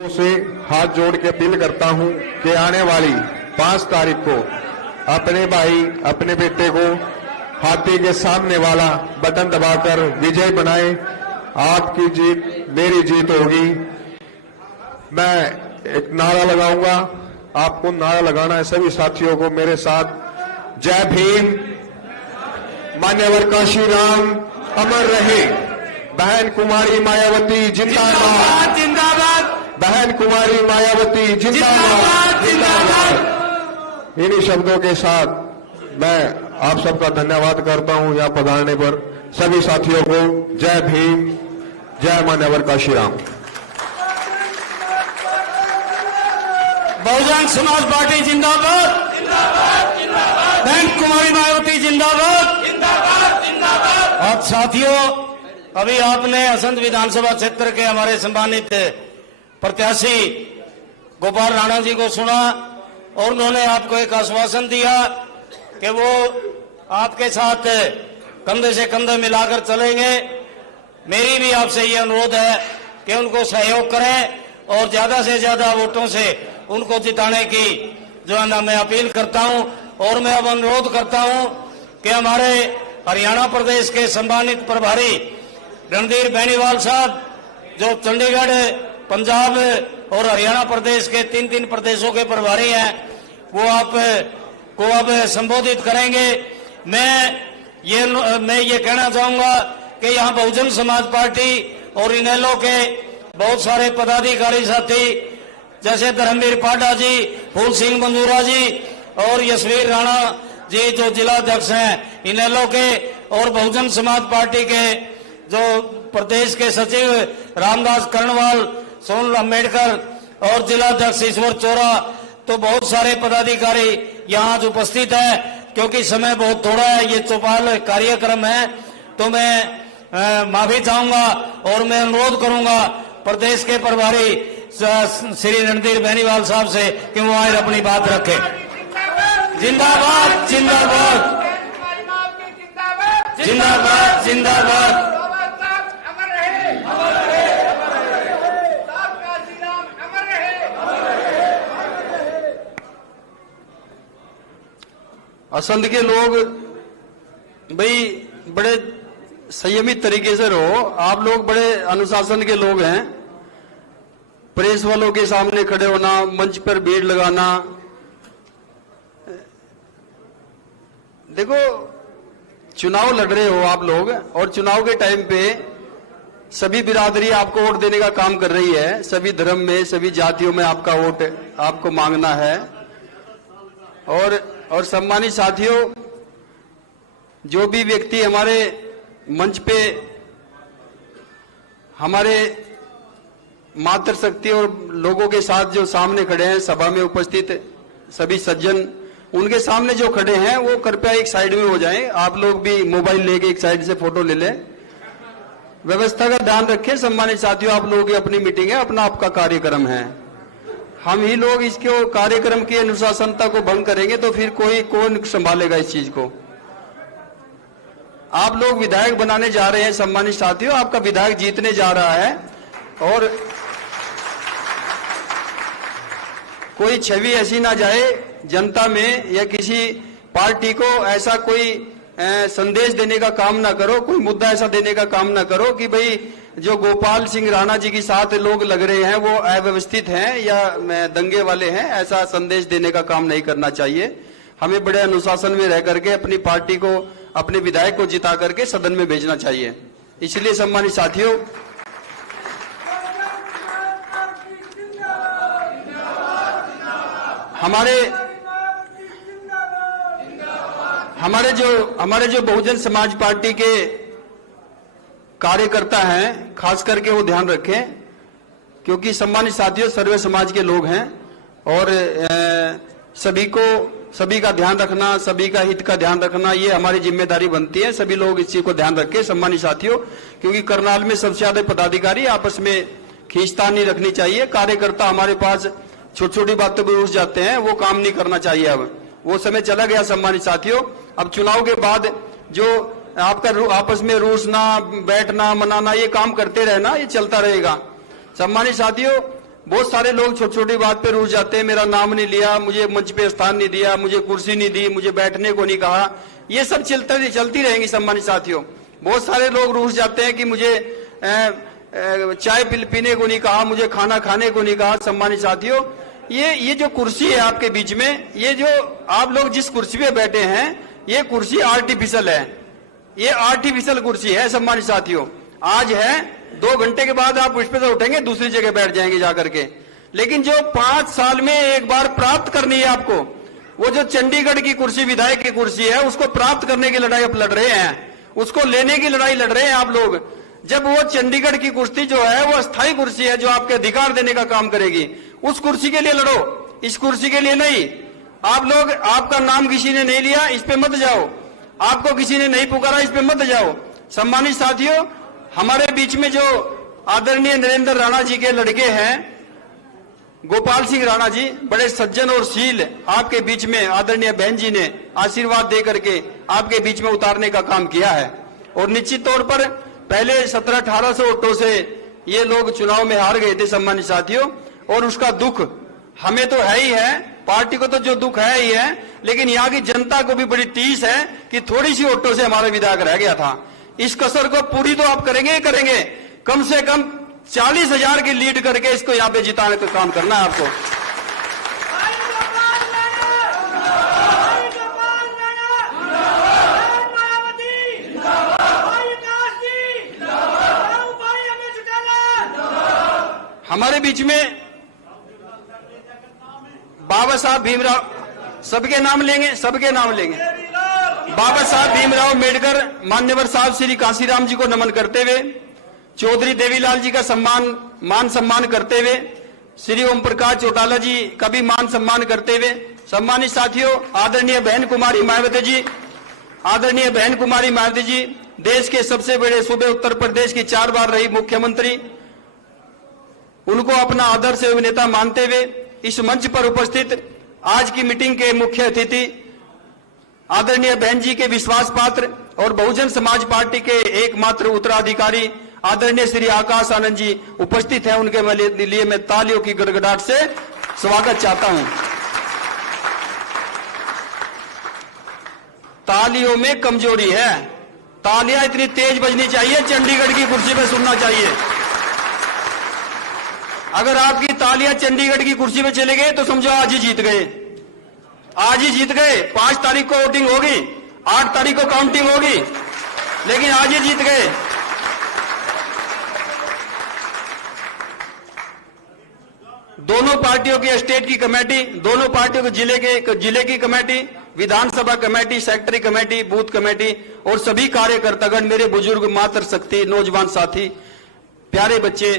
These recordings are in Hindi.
से हाथ जोड़ के अपील करता हूं कि आने वाली 5 तारीख को अपने भाई अपने बेटे को हाथी के सामने वाला बटन दबाकर विजय बनाए। आपकी जीत मेरी जीत होगी। मैं एक नारा लगाऊंगा, आपको नारा लगाना है सभी साथियों को मेरे साथ। जय भीम, मान्यवर काशीराम अमर रहे, बहन कुमारी मायावती जिंदाबाद, जिंदाबाद, बहन कुमारी मायावती जिंदाबाद, जिंदाबाद। इन्हीं शब्दों के साथ मैं आप सबका धन्यवाद करता हूं यहाँ पधारने पर। सभी साथियों को जय भीम, जय मान्यवर काशीराम। बहुजन समाज पार्टी जिंदाबाद, बहन कुमारी मायावती जिंदाबाद, और साथियों, अभी आपने असंध विधानसभा क्षेत्र के हमारे सम्मानित प्रत्याशी गोपाल राणा जी को सुना और उन्होंने आपको एक आश्वासन दिया कि वो आपके साथ कंधे से कंधे मिलाकर चलेंगे। मेरी भी आपसे ये अनुरोध है कि उनको सहयोग करें और ज्यादा से ज्यादा वोटों से उनको जिताने की जो है ना मैं अपील करता हूं। और मैं अब अनुरोध करता हूं कि हमारे हरियाणा प्रदेश के सम्मानित प्रभारी रणधीर बेनीवाल साहब, जो चंडीगढ़, पंजाब और हरियाणा प्रदेश के 3 प्रदेशों के प्रभारी हैं, वो आपको अब संबोधित करेंगे। मैं ये कहना चाहूंगा कि यहाँ बहुजन समाज पार्टी और इनेलो के बहुत सारे पदाधिकारी साथी जैसे धर्मवीर पाडा जी, फूल सिंह मंजूरा जी और यशवीर राणा जी जो जिलाध्यक्ष हैं इनेलो के, और बहुजन समाज पार्टी के जो प्रदेश के सचिव रामदास कर्णवाल, सोनल अम्बेडकर और जिलाध्यक्ष ईश्वर चोरा, तो बहुत सारे पदाधिकारी यहाँ आज उपस्थित है। क्योंकि समय बहुत थोड़ा है, ये चौपाल कार्यक्रम है, तो मैं माफी चाहूंगा और मैं अनुरोध करूंगा प्रदेश के प्रभारी श्री रणधीर बेनीवाल साहब से कि वो आए अपनी बात रखें। जिंदाबाद, जिंदाबाद, जिंदाबाद, जिंदाबाद। असंध के लोग भाई बड़े संयमित तरीके से रहो। आप लोग बड़े अनुशासन के लोग हैं। प्रेस वालों के सामने खड़े होना, मंच पर भीड़ लगाना, देखो चुनाव लड़ रहे हो आप लोग, और चुनाव के टाइम पे सभी बिरादरी आपको वोट देने का काम कर रही है। सभी धर्म में, सभी जातियों में आपका वोट आपको मांगना है। और सम्मानित साथियों, जो भी व्यक्ति हमारे मंच पे हमारे मातृशक्ति और लोगों के साथ जो सामने खड़े हैं, सभा में उपस्थित सभी सज्जन, उनके सामने जो खड़े हैं वो कृपया एक साइड में हो जाएं। आप लोग भी मोबाइल लेके एक साइड से फोटो ले लें। व्यवस्था का ध्यान रखें। सम्मानित साथियों, आप लोगों की अपनी मीटिंग है, अपना आपका कार्यक्रम है। हम ही लोग इसके कार्यक्रम की अनुशासनता को भंग करेंगे तो फिर कौन संभालेगा इस चीज को। आप लोग विधायक बनाने जा रहे हैं सम्मानित साथियों, आपका विधायक जीतने जा रहा है, और कोई छवि ऐसी ना जाए जनता में या किसी पार्टी को ऐसा कोई संदेश देने का काम ना करो, कोई मुद्दा ऐसा देने का काम ना करो कि भाई जो गोपाल सिंह राणा जी के साथ लोग लग रहे हैं वो अव्यवस्थित हैं या दंगे वाले हैं। ऐसा संदेश देने का काम नहीं करना चाहिए। हमें बड़े अनुशासन में रह करके अपनी पार्टी को, अपने विधायक को जिता करके सदन में भेजना चाहिए। इसलिए सम्मानित साथियों, हमारे जो बहुजन समाज पार्टी के कार्यकर्ता हैं, खास करके वो ध्यान रखें, क्योंकि सम्मानित साथियों सर्वे समाज के लोग हैं और सभी का ध्यान रखना, सभी का हित का ध्यान रखना, ये हमारी जिम्मेदारी बनती है। सभी लोग इस चीज को ध्यान रखें सम्मानित साथियों, क्योंकि करनाल में सबसे ज्यादा पदाधिकारी आपस में खींचतानी रखनी चाहिए। कार्यकर्ता हमारे पास छोटी छोटी बातों पर रुस जाते हैं, वो काम नहीं करना चाहिए। अब वो समय चला गया सम्मानित साथियों। अब चुनाव के बाद जो आपका आपस में रूसना, बैठना, मनाना, ये काम करते रहना, ये चलता रहेगा। सम्मानित साथियों, बहुत सारे लोग छोटी छोटी बात पे रूठ जाते हैं, मेरा नाम नहीं लिया, मुझे मंच पे स्थान नहीं दिया, मुझे कुर्सी नहीं दी, मुझे बैठने को नहीं कहा। ये सब चलती रहेंगी सम्मानित साथियों। बहुत सारे लोग रूठ जाते हैं कि मुझे चाय पीने को नहीं कहा, मुझे खाना खाने को नहीं कहा। सम्मानित साथियों, ये जो कुर्सी है आपके बीच में, ये जो आप लोग जिस कुर्सी पे बैठे हैं, ये कुर्सी आर्टिफिशियल है, ये आर्टिफिशियल कुर्सी है। सम्मानित साथियों, आज है, 2 घंटे के बाद आप उस पे से उठेंगे, दूसरी जगह बैठ जाएंगे जाकर के। लेकिन जो 5 साल में एक बार प्राप्त करनी है आपको, वो जो चंडीगढ़ की कुर्सी, विधायक की कुर्सी है, उसको प्राप्त करने की लड़ाई आप लड़ रहे हैं, उसको लेने की लड़ाई लड़ रहे हैं आप लोग। जब वो चंडीगढ़ की कुर्सी जो है वो अस्थायी कुर्सी है, जो आपके अधिकार देने का काम करेगी, उस कुर्सी के लिए लड़ो, इस कुर्सी के लिए नहीं। आप लोग, आपका नाम किसी ने नहीं लिया, इस पे मत जाओ, आपको किसी ने नहीं पुकारा, इस पे मत जाओ। सम्मानित साथियों, हमारे बीच में जो आदरणीय नरेंद्र राणा जी के लड़के हैं, गोपाल सिंह राणा जी, बड़े सज्जन और शील, आपके बीच में आदरणीय बहन जी ने आशीर्वाद दे करके आपके बीच में उतारने का काम किया है। और निश्चित तौर पर पहले 1700-1800 वोटों से ये लोग चुनाव में हार गए थे सम्मानित साथियों, और उसका दुख हमें तो है ही है, पार्टी को तो जो दुख है ही है, लेकिन यहाँ की जनता को भी बड़ी टीस है कि थोड़ी सी वोटों से हमारा विधायक रह गया था। इस कसर को पूरी तो आप करेंगे, कम से कम 40,000 की लीड करके इसको यहाँ पे जिताने का काम करना है आपको। हमारे बीच में बाबा साहब भीमराव, सबके नाम लेंगे, सबके नाम लेंगे। बाबा साहब भीमराव अम्बेडकर, मान्यवर साहब श्री कांसीराम जी को नमन करते हुए, चौधरी देवीलाल जी का मान सम्मान करते हुए, श्री ओम प्रकाश चौटाला जी का भी मान सम्मान करते हुए, सम्मानित साथियों, आदरणीय बहन कुमारी मायावती जी, आदरणीय बहन कुमारी मायावती जी, देश के सबसे बड़े सूबे उत्तर प्रदेश की 4 बार रही मुख्यमंत्री, उनको अपना आदर्श एवं नेता मानते हुए इस मंच पर उपस्थित आज की मीटिंग के मुख्य अतिथि आदरणीय बहन जी के विश्वास पात्र और बहुजन समाज पार्टी के एकमात्र उत्तराधिकारी आदरणीय श्री आकाश आनंद जी उपस्थित हैं। उनके लिए मैं तालियों की गड़गड़ाहट से स्वागत चाहता हूं। तालियों में कमजोरी है, तालियां इतनी तेज बजनी चाहिए, चंडीगढ़ की कुर्सी पे सुनना चाहिए। अगर आपकी तालियां चंडीगढ़ की कुर्सी पे चले गए तो समझो आज ही जीत गए, आज ही जीत गए। 5 तारीख को वोटिंग होगी, 8 तारीख को काउंटिंग होगी, लेकिन आज ही जीत गए। दोनों पार्टियों की स्टेट की कमेटी, दोनों पार्टियों के जिले की कमेटी, विधानसभा committee, sector committee, booth committee और सभी कार्यकर्तागण, मेरे बुजुर्ग, मातृशक्ति, नौजवान साथी, प्यारे बच्चे,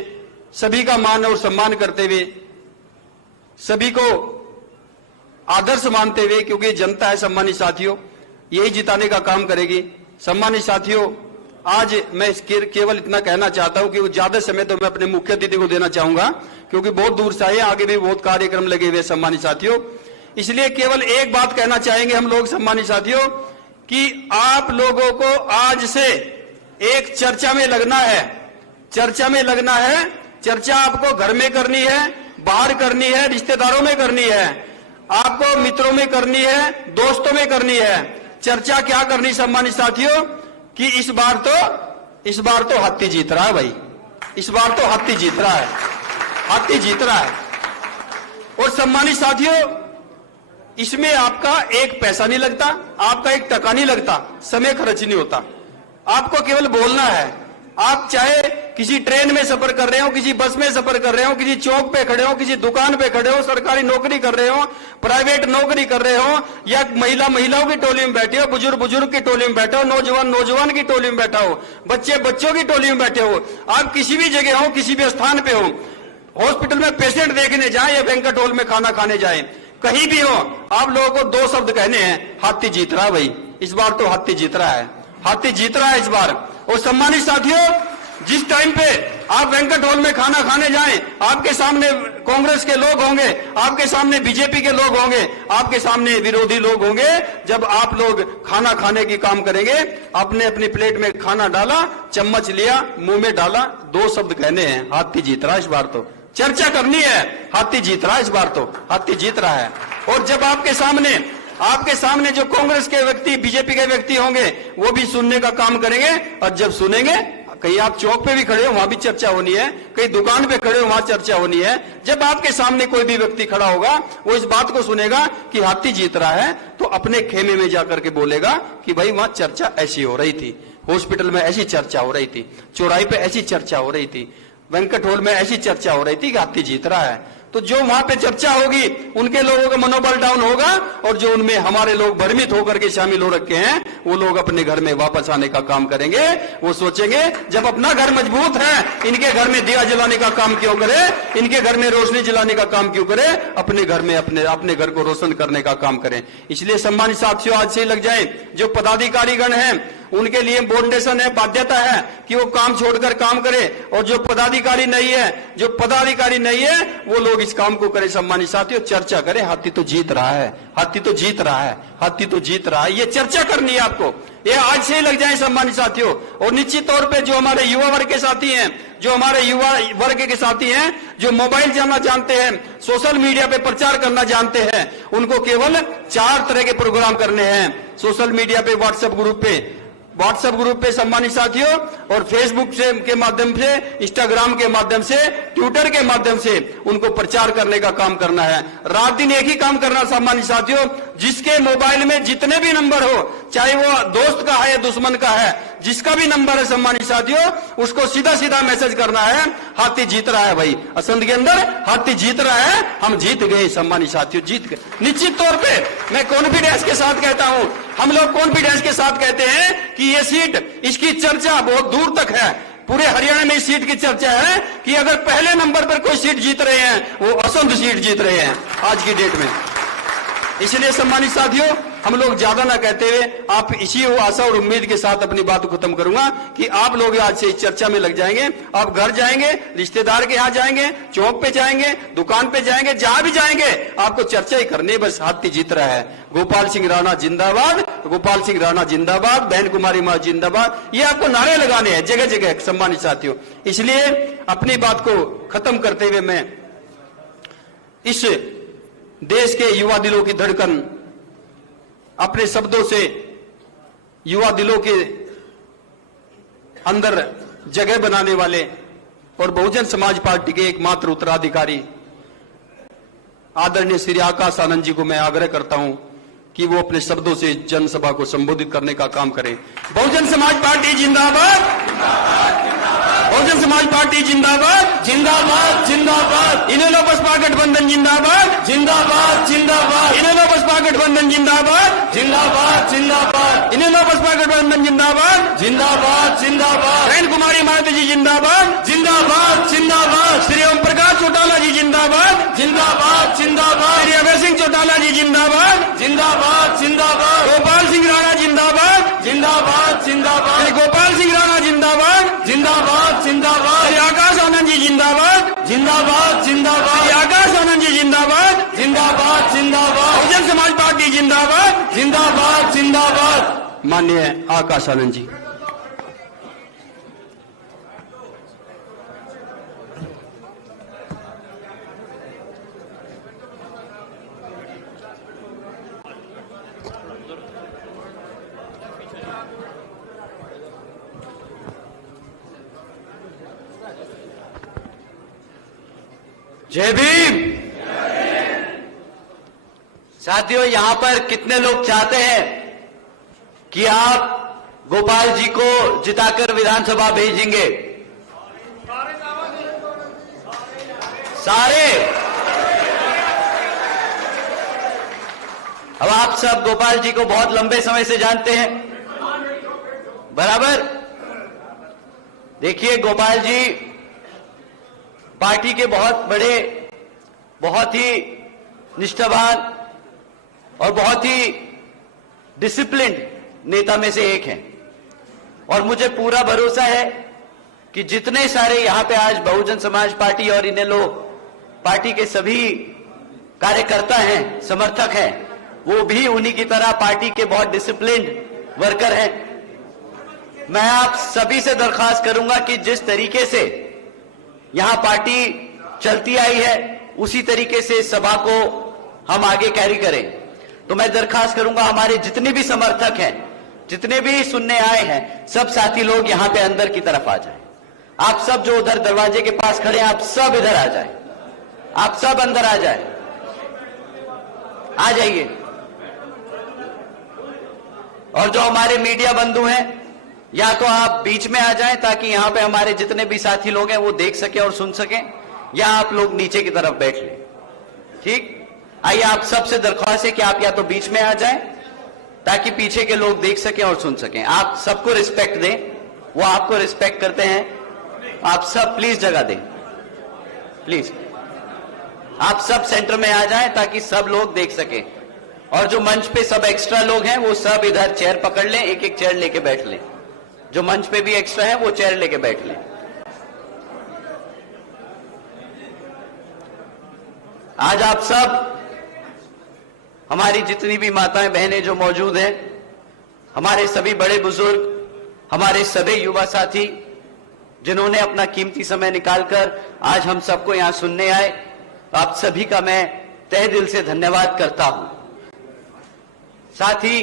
सभी का मान और सम्मान करते हुए, सभी को आदर्श मानते हुए, क्योंकि जनता है सम्मानित साथियों, यही जिताने का काम करेगी। सम्मानित साथियों, आज मैं केवल इतना कहना चाहता हूं कि ज्यादा समय तो मैं अपने मुख्य अतिथि को देना चाहूंगा, क्योंकि बहुत दूर से आए, आगे भी बहुत कार्यक्रम लगे हुए सम्मानित साथियों। इसलिए केवल एक बात कहना चाहेंगे हम लोग सम्मानित साथियों, कि आप लोगों को आज से एक चर्चा में लगना है, चर्चा में लगना है। चर्चा आपको घर में करनी है, बाहर करनी है, रिश्तेदारों में करनी है, आपको मित्रों में करनी है, दोस्तों में करनी है। चर्चा क्या करनी सम्मानित साथियों, कि इस बार तो हाथी जीत रहा है भाई, इस बार तो हाथी जीत रहा है, हाथी जीत रहा है। और सम्मानित साथियों, इसमें आपका एक पैसा नहीं लगता, आपका एक टका नहीं लगता, समय खर्च नहीं होता, आपको केवल बोलना है। आप चाहे किसी ट्रेन में सफर कर रहे हो, किसी बस में सफर कर रहे हो, किसी चौक पे खड़े हो, किसी दुकान पे खड़े हो, सरकारी नौकरी कर रहे हो, प्राइवेट नौकरी कर रहे हो, या महिलाओं की टोली में बैठे हो, बुजुर्ग की टोली में बैठे हो, नौजवान की टोली में बैठा हो, बच्चों की टोली में बैठे हो, आप किसी भी जगह हो, किसी भी स्थान पे हो, हॉस्पिटल में पेशेंट देखने जाए या बैंक्वेट हॉल में खाना खाने जाए, कहीं भी हो, आप लोगों को 2 शब्द कहने हैं, हाथी जीत रहा भाई, इस बार तो हाथी जीत रहा है, हाथी जीत रहा है इस बार। और सम्मानित साथियों, जिस टाइम पे आप बैंक्वेट हॉल में खाना खाने जाएं, आपके सामने कांग्रेस के लोग होंगे, आपके सामने बीजेपी के लोग होंगे, आपके सामने विरोधी लोग होंगे। जब आप लोग खाना खाने की काम करेंगे, आपने अपनी प्लेट में खाना डाला, चम्मच लिया, मुंह में डाला, 2 शब्द कहने हैं, हाथी जीत रहा इस बार तो, चर्चा करनी है। हाथी जीत रहा है इस बार, तो हाथी जीत रहा है। और जब आपके सामने जो कांग्रेस के व्यक्ति, बीजेपी के व्यक्ति होंगे, वो भी सुनने का काम करेंगे। और जब सुनेंगे, कहीं आप चौक पे भी खड़े हो वहां भी चर्चा होनी है, कहीं दुकान पे खड़े हो वहां चर्चा होनी है। जब आपके सामने कोई भी व्यक्ति खड़ा होगा, वो इस बात को सुनेगा कि हाथी जीत रहा है, तो अपने खेमे में जाकर के बोलेगा कि भाई वहां चर्चा ऐसी हो रही थी, हॉस्पिटल में ऐसी चर्चा हो रही थी, चौराहे पे ऐसी चर्चा हो रही थी, वेंकट हॉल में ऐसी चर्चा हो रही थी कि हाथी जीत रहा है। तो जो वहां पे चर्चा होगी, उनके लोगों का मनोबल डाउन होगा, और जो उनमें हमारे लोग भ्रमित होकर के शामिल हो रखे हैं, वो लोग अपने घर में वापस आने का काम करेंगे। वो सोचेंगे जब अपना घर मजबूत है, इनके घर में दिया जलाने का काम क्यों करे, इनके घर में रोशनी जलाने का काम क्यों करे, अपने घर में अपने घर को रोशन करने का काम करें। इसलिए सम्मानित साथियों, आज से ही लग जाए, जो पदाधिकारीगण हैं उनके लिए फाउंडेशन है, बाध्यता है कि वो काम छोड़कर काम करे, और जो पदाधिकारी नहीं है वो लोग इस काम को करें। सम्मानित साथियों, चर्चा करें। हाथी तो जीत रहा है, हाथी तो जीत रहा है, हाथी तो जीत रहा है। ये चर्चा करनी है आपको, ये आज से ही लग जाए सम्मानित साथियों। और निश्चित तौर पे जो हमारे युवा वर्ग के साथी हैं, जो मोबाइल चलाना जानते हैं, सोशल मीडिया पे प्रचार करना जानते हैं, उनको केवल 4 तरह के प्रोग्राम करने हैं। सोशल मीडिया पे, व्हाट्सएप ग्रुप पे सम्मानित साथियों, और फेसबुक के माध्यम से, इंस्टाग्राम के माध्यम से, ट्विटर के माध्यम से उनको प्रचार करने का काम करना है। रात दिन एक ही काम करना सम्मानित साथियों, जिसके मोबाइल में जितने भी नंबर हो, चाहे वो दोस्त का है या दुश्मन का है, जिसका भी नंबर है सम्मानित साथियों, उसको सीधा सीधा मैसेज करना है, हाथी जीत रहा है भाई, असंध के अंदर हाथी जीत रहा है, हम जीत गए सम्मानित साथियों, जीत गए। निश्चित तौर पे मैं कॉन्फिडेंस के साथ कहता हूं, हम लोग कॉन्फिडेंस के साथ कहते हैं कि ये सीट, इसकी चर्चा बहुत दूर तक है। पूरे हरियाणा में इस सीट की चर्चा है कि अगर पहले नंबर पर कोई सीट जीत रहे हैं, वो असंध सीट जीत रहे हैं आज की डेट में। इसलिए सम्मानित साथियों, हम लोग ज्यादा ना कहते हुए, आप इसी आशा और उम्मीद के साथ अपनी बात को खत्म करूंगा कि आप लोग आज से इस चर्चा में लग जाएंगे। आप घर जाएंगे, रिश्तेदार के यहाँ जाएंगे, चौक पे जाएंगे, दुकान पे जाएंगे, जहां भी जाएंगे, आपको चर्चा ही करनी है, बस हाथी जीत रहा है। गोपाल सिंह राणा जिंदाबाद, गोपाल सिंह राणा जिंदाबाद, बहन कुमारी मां जिंदाबाद, ये आपको नारे लगाने हैं जगह जगह सम्मानित साथियों। इसलिए अपनी बात को खत्म करते हुए मैं इस देश के युवा दिलों की धड़कन, अपने शब्दों से युवा दिलों के अंदर जगह बनाने वाले और बहुजन समाज पार्टी के एकमात्र उत्तराधिकारी आदरणीय श्री आकाश आनंद जी को मैं आग्रह करता हूं कि वो अपने शब्दों से जनसभा को संबोधित करने का काम करें। बहुजन समाज पार्टी जिंदाबाद, बहुजन समाज पार्टी जिंदाबाद, जिंदाबाद जिंदाबाद। इनेलो बसपा गठबंधन जिंदाबाद, जिंदाबाद जिंदाबाद। इनेलो बसपा गठबंधन जिंदाबाद, जिंदाबाद जिंदाबाद। इनेलो बसपा गठबंधन जिंदाबाद, जिंदाबाद जिंदाबाद। बहन कुमारी माता जी जिंदाबाद, जिंदाबाद जिंदाबाद। श्री ओम प्रकाश चौटाला जी जिंदाबाद, जिंदाबाद जिंदाबाद। श्री अभय सिंह चौटाला जी जिंदाबाद, जिंदाबाद जिंदाबाद। गोपाल सिंह राणा जिंदाबाद, जिंदाबाद जिंदाबाद। श्री गोपाल सिंह राणा जिंदाबाद, जिंदाबाद जिंदाबाद। श्री आकाश आनंद जी जिंदाबाद, जिंदाबाद जिंदाबाद। श्री आकाश आनंद जी जिंदाबाद, जिंदाबाद जिंदाबाद। बहुजन समाज पार्टी जिंदाबाद, जिंदाबाद जिंदाबाद। माननीय आकाश आनंद जी। जय भीम। साथियों, यहां पर कितने लोग चाहते हैं कि आप गोपाल जी को जिताकर विधानसभा भेजेंगे? सारे। अब आप सब गोपाल जी को बहुत लंबे समय से जानते हैं, बराबर। देखिए, गोपाल जी पार्टी के बहुत बड़े, बहुत ही निष्ठावान और बहुत ही डिसिप्लिन्ड नेता में से एक हैं। और मुझे पूरा भरोसा है कि जितने सारे यहां पे आज बहुजन समाज पार्टी और इनेलो पार्टी के सभी कार्यकर्ता हैं, समर्थक हैं, वो भी उन्हीं की तरह पार्टी के बहुत डिसिप्लिन्ड वर्कर हैं। मैं आप सभी से दरखास्त करूंगा कि जिस तरीके से यहां पार्टी चलती आई है उसी तरीके से सभा को हम आगे कैरी करें। तो मैं दरखास्त करूंगा हमारे जितने भी समर्थक हैं, जितने भी सुनने आए हैं, सब साथी लोग यहां पे अंदर की तरफ आ जाएं। आप सब जो उधर दरवाजे के पास खड़े हैं, आप सब इधर आ जाएं, आप सब अंदर आ जाएं, आ जाइए। और जो हमारे मीडिया बंधु हैं, या तो आप बीच में आ जाएं ताकि यहां पे हमारे जितने भी साथी लोग हैं वो देख सके और सुन सकें, या आप लोग नीचे की तरफ बैठ लें। ठीक, आइए, आप सबसे दरख्वास्त है कि आप या तो बीच में आ जाएं ताकि पीछे के लोग देख सकें और सुन सकें। आप सबको रिस्पेक्ट दें, वो आपको रिस्पेक्ट करते हैं। आप सब प्लीज जगह दें, प्लीज। आप सब सेंटर में आ जाएं ताकि सब लोग देख सकें। और जो मंच पे सब एक्स्ट्रा लोग हैं वो सब इधर चेयर पकड़ लें, एक एक चेयर लेके बैठ लें। जो मंच पे भी एक्स्ट्रा है वो चेयर लेके बैठ लें। आज आप सब, हमारी जितनी भी माताएं बहनें जो मौजूद हैं, हमारे सभी बड़े बुजुर्ग, हमारे सभी युवा साथी जिन्होंने अपना कीमती समय निकालकर आज हम सबको यहां सुनने आए, आप सभी का मैं तहे दिल से धन्यवाद करता हूं। साथ ही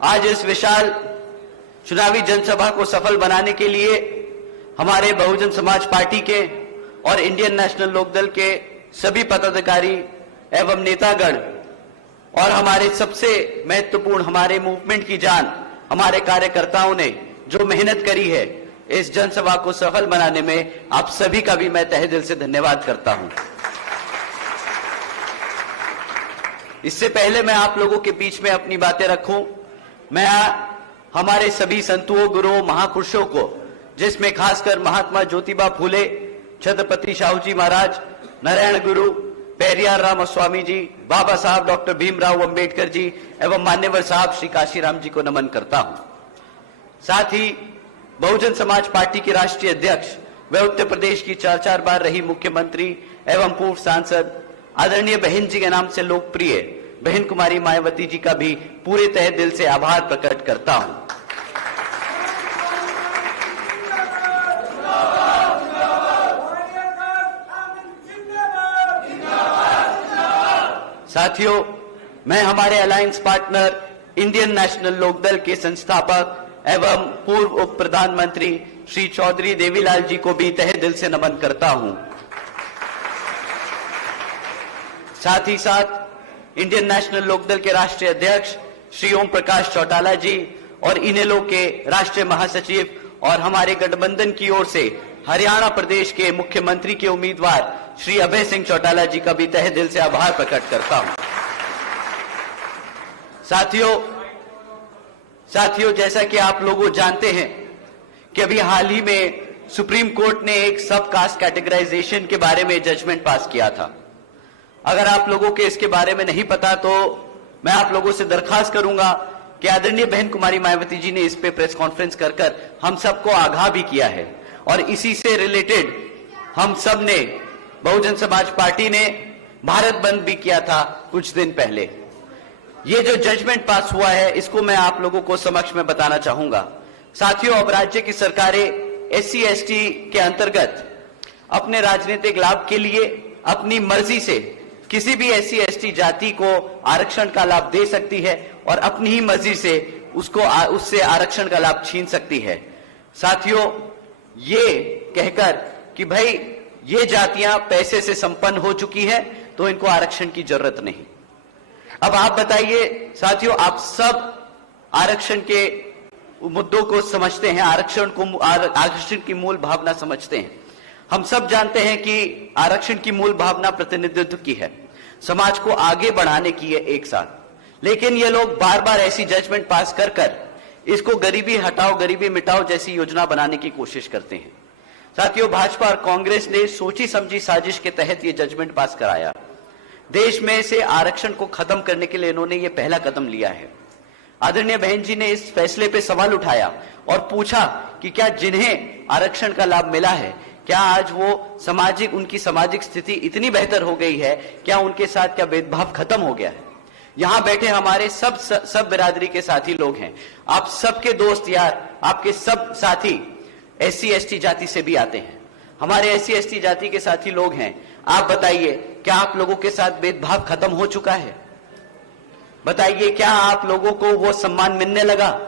आज इस विशाल चुनावी जनसभा को सफल बनाने के लिए हमारे बहुजन समाज पार्टी के और इंडियन नेशनल लोकदल के सभी पदाधिकारी एवं नेतागण और हमारे सबसे महत्वपूर्ण हमारे मूवमेंट की जान हमारे कार्यकर्ताओं ने जो मेहनत करी है इस जनसभा को सफल बनाने में, आप सभी का भी मैं तहे दिल से धन्यवाद करता हूं। इससे पहले मैं आप लोगों के बीच में अपनी बातें रखूं, मैं हमारे सभी संतों, गुरुओं, महापुरुषों को, जिसमें खासकर महात्मा ज्योतिबा फूले, छत्रपति शाहू जी महाराज, नारायण गुरु, पेरियार राम स्वामी जी, बाबा साहब डॉक्टर भीमराव अंबेडकर जी एवं मान्यवर साहब श्री काशीराम जी को नमन करता हूं। साथ ही बहुजन समाज पार्टी के राष्ट्रीय अध्यक्ष व उत्तर प्रदेश की 4 बार रही मुख्यमंत्री एवं पूर्व सांसद आदरणीय बहन जी के नाम से लोकप्रिय बहन कुमारी मायावती जी का भी पूरे तहे दिल से आभार प्रकट करता हूं। साथियों, मैं हमारे alliance partner Indian National Lokdal के संस्थापक एवं पूर्व उप प्रधानमंत्री श्री चौधरी देवीलाल जी को भी तहे दिल से नमन करता हूं। साथ ही साथ इंडियन नेशनल लोकदल के राष्ट्रीय अध्यक्ष श्री ओम प्रकाश चौटाला जी और इनेलो के राष्ट्रीय महासचिव और हमारे गठबंधन की ओर से हरियाणा प्रदेश के मुख्यमंत्री के उम्मीदवार श्री अभय सिंह चौटाला जी का भी तहे दिल से आभार प्रकट करता हूं। साथियों, जैसा कि आप लोग जानते हैं कि अभी हाल ही में सुप्रीम कोर्ट ने एक सब कास्ट कैटेगराइजेशन के बारे में जजमेंट पास किया था। अगर आप लोगों के इसके बारे में नहीं पता तो मैं आप लोगों से दरखास्त करूंगा कि आदरणीय बहन कुमारी मायावती जी ने इस पे प्रेस कॉन्फ्रेंस कर हम सबको आगाह भी किया है और इसी से रिलेटेड हम सब ने, बहुजन समाज पार्टी ने भारत बंद भी किया था कुछ दिन पहले। ये जो जजमेंट पास हुआ है इसको मैं आप लोगों को समक्ष में बताना चाहूंगा। साथियों, अब राज्य की सरकारें SC/ST के अंतर्गत अपने राजनीतिक लाभ के लिए अपनी मर्जी से किसी भी SC/ST जाति को आरक्षण का लाभ दे सकती है और अपनी ही मर्जी से उससे आरक्षण का लाभ छीन सकती है। साथियों, ये कहकर कि भाई ये जातियां पैसे से संपन्न हो चुकी है तो इनको आरक्षण की जरूरत नहीं। अब आप बताइए साथियों, आप सब आरक्षण के मुद्दों को समझते हैं, आरक्षण की मूल भावना समझते हैं। हम सब जानते हैं कि आरक्षण की मूल भावना प्रतिनिधित्व की है, समाज को आगे बढ़ाने की है एक साथ। लेकिन ये लोग बार बार ऐसी जजमेंट पास कर इसको गरीबी हटाओ गरीबी मिटाओ जैसी योजना बनाने की कोशिश करते हैं। साथियों, भाजपा और कांग्रेस ने सोची समझी साजिश के तहत ये जजमेंट पास कराया। देश में से आरक्षण को खत्म करने के लिए इन्होंने ये पहला कदम लिया है। आदरणीय बहन जी ने इस फैसले पे सवाल उठाया और पूछा कि क्या जिन्हें आरक्षण का लाभ मिला है, क्या आज वो उनकी सामाजिक स्थिति इतनी बेहतर हो गई है, क्या उनके साथ क्या भेदभाव खत्म हो गया है। यहां बैठे हमारे सब बिरादरी के साथी लोग हैं, आप सबके दोस्त यार, आपके सब साथी SC/ST जाति से भी आते हैं। हमारे एससी एसटी जाति के साथी लोग हैं, आप बताइए क्या आप लोगों के साथ भेदभाव खत्म हो चुका है? बताइए क्या आप लोगों को वो सम्मान मिलने लगा?